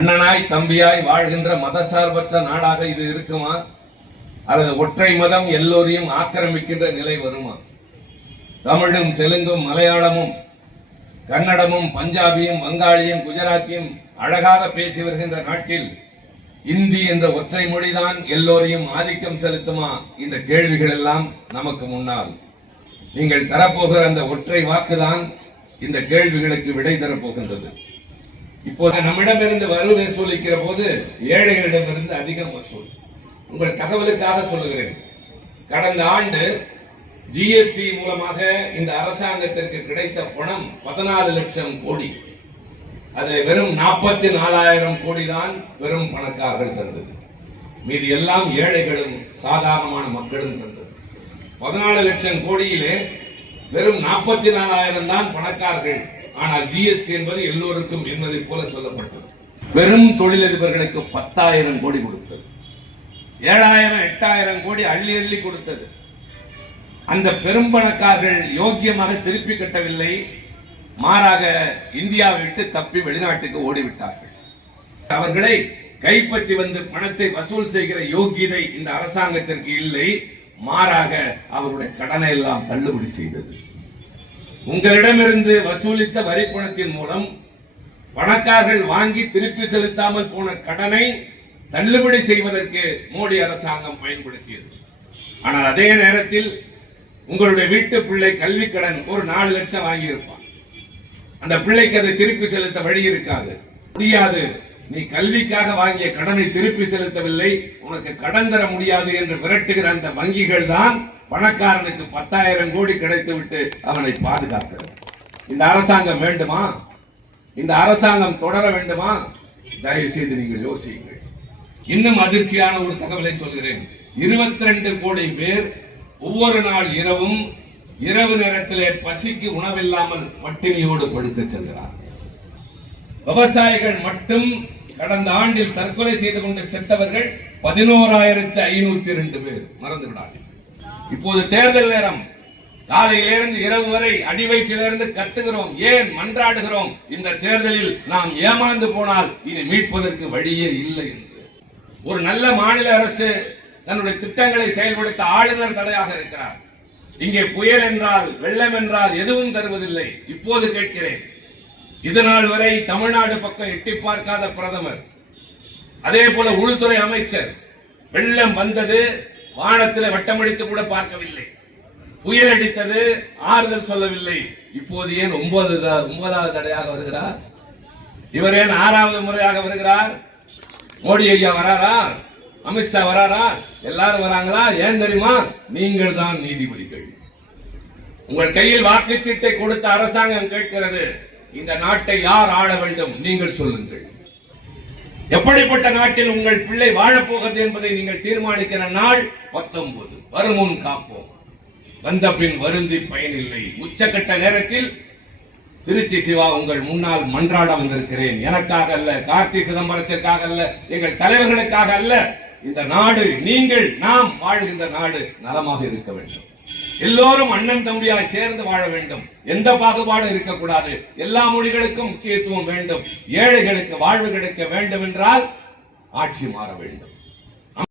அண்ணனாய் தம்பியாய் வாழ்கின்ற மதசார்பற்ற நாடாக இது இருக்குமா? அல்லது ஒற்றை மதம் எல்லோரையும் ஆக்கிரமிக்கின்ற நிலை வருமா? தமிழும் தெலுங்கும் மலையாளமும் கன்னடமும் பஞ்சாபியும் வங்காளியும் குஜராத்தியும் அழகாக பேசி வருகின்ற நாட்டில் இந்தி என்ற ஒற்றை மொழிதான் எல்லோரையும் ஆதிக்கம் செலுத்துமா? இந்த கேள்விகள் எல்லாம் நமக்கு முன்னால். நீங்கள் தரப்போகிற அந்த ஒற்றை வாக்குதான் இந்த கேள்விகளுக்கு விடை தரப்போகின்றது. இப்போது நம்மிடமிருந்து வரி வசூலிக்கிற போது ஏழைகளிடமிருந்து அதிகம் வசூல். உங்கள் தகவலுக்காக சொல்லுகிறேன். கடந்த ஆண்டு ஜிஎஸ்டி மூலமாக இந்த அரசாங்கத்திற்கு கிடைத்த பணம் பதினாலு லட்சம் கோடி. அது வெறும் நாற்பத்தி நாலாயிரம் கோடி தான் வெறும் பணக்காரர்கள் தந்தது. மீதி எல்லாம் ஏழைகளும் சாதாரணமான மக்களும் தந்தது. பதினாலு லட்சம் கோடியிலே வெறும் நாற்பத்தி நாலாயிரம் தான் பணக்காரர்கள். ஆனால் ஜிஎஸ்டி என்பது எல்லோருக்கும் என்பதை போல சொல்லப்பட்டது. பெரும் தொழிலதிபர்களுக்கு பத்தாயிரம் கோடி கொடுத்தது. ஏழாயிரம் எட்டாயிரம் கோடி அள்ளி அள்ளி கொடுத்தது. அந்த பெரும் பணக்காரர்கள் யோக்கியமாக திருப்பி கட்டவில்லை. மாறாக இந்தியாவை விட்டு தப்பி வெளிநாட்டுக்கு ஓடிவிட்டார்கள். அவர்களை கைப்பற்றி வந்து பணத்தை வசூல் செய்கிற யோகியதை இந்த அரசாங்கத்திற்கு இல்லை. மாறாக அவருடைய கடனை எல்லாம் தள்ளுபடி செய்தது. உங்களிடமிருந்து வசூலித்த வரி பணத்தின் மூலம் பணக்காரர்கள் வாங்கி திருப்பி செலுத்தாமல் போன கடனை தள்ளுபடி செய்வதற்கு மோடி அரசாங்கம் பயன்படுத்தியது. ஆனால் அதே நேரத்தில் உங்களுடைய வீட்டு பிள்ளை கல்வி கடன் ஒரு நாலு லட்சம் வாங்கியிருப்பான். அந்த பிள்ளைக்கு அதை திருப்பி செலுத்த வழி இருக்காது. முடியாது. நீ கல்விக்காக வாங்கிய கடனை திருப்பி செலுத்தவில்லை. உனக்கு கடன் தர முடியாது என்று விரட்டுகிற அந்த வங்கிகள் தான் பணக்காரனுக்கு பத்தாயிரம் கோடி கிடைத்து விட்டு அவனை பாதுகாக்கிறது. இந்த அரசாங்கம் வேண்டுமா? இந்த அரசாங்கம் தொடர வேண்டுமா? தயவு செய்து நீங்கள் யோசியுங்கள். இன்னும் அதிர்ச்சியான ஒரு தகவலை சொல்கிறேன். இருபத்தி ரெண்டு கோடி பேர் ஒவ்வொரு நாள் இரவும் இரவு நேரத்திலே பசிக்கு உணவில்லாமல் பட்டினியோடு படுக்க செல்கிறார் விவசாயிகள் மட்டும் கடந்த ஆண்டில் தற்கொலை செய்து கொண்டு செத்தவர்கள் பதினோராயிரத்து ஐநூத்தி ரெண்டு பேர் மறந்து விடாதீர்கள் இப்போது தேர்தல் நேரம். காலையிலிருந்து இரவு வரை அடிவயிற்றிலிருந்து கத்துகிறோம். ஏன் மன்றாடுகிறோம்? இந்த தேர்தலில் நாம் ஏமாந்து போனால் இனி மீட்பதற்கு வழியே இல்லை என்று. ஒரு நல்ல மாநில அரசு தன்னுடைய திட்டங்களை செயல்படுத்த ஆளுநர் தடையாக இருக்கிறார். இங்கே புயல் என்றால் வெள்ளம் என்றால் எதுவும் தருவதில்லை. இப்போது கேட்கிறேன். இதுநாள் வரை தமிழ்நாடு பக்கம் எட்டி பார்க்காத பிரதமர். அதே போல உள்துறை அமைச்சர் வெள்ளம் வந்தது வானத்தில் வட்டமடித்து கூட பார்க்கவில்லை. புயல் அடித்தது ஆறுதல் சொல்லவில்லை. இப்போது ஏன் ஒன்பது ஒன்பதாவது தடையாக வருகிறார்? இவர் ஏன் ஆறாவது முறையாக வருகிறார்? மோடி ஐயா வராரா? அமித்ஷா வராரா? எல்லாரும் வராங்களா? ஏன் தெரியுமா? நீங்கள் தான் நீதிபதிகள். உங்கள் கையில் வாக்குச்சீட்டை கொடுத்த அரசாங்கம் கேட்கிறது. இந்த நாட்டை யார் ஆள வேண்டும்? நீங்கள் சொல்லுங்கள். எப்படிப்பட்ட நாட்டில் உங்கள் பிள்ளை வாழப்போகிறது என்பதை நீங்கள் தீர்மானிக்கிற நாள் பத்தொன்பது. வருமுன் காப்போம். வந்த பின் வருந்தி பயனில்லை. உச்சக்கட்ட நேரத்தில் திருச்சி சிவா உங்கள் முன்னால் மன்றாட வந்திருக்கிறேன். எனக்காக அல்ல கார்த்தி சிதம்பரத்திற்காக அல்ல எங்கள் தலைவர்களுக்காக அல்ல. இந்த நாடு நீங்கள் நாம் வாழ்கின்ற நாடு நலமாக இருக்க வேண்டும். எல்லோரும் அண்ணன் தம்பியாக சேர்ந்து வாழ வேண்டும். எந்த பாகுபாடும் இருக்கக்கூடாது. எல்லா மொழிகளுக்கும் முக்கியத்துவம் வேண்டும். ஏழைகளுக்கு வாழ்வு கிடைக்க வேண்டும் என்றால் ஆட்சி மாற வேண்டும்.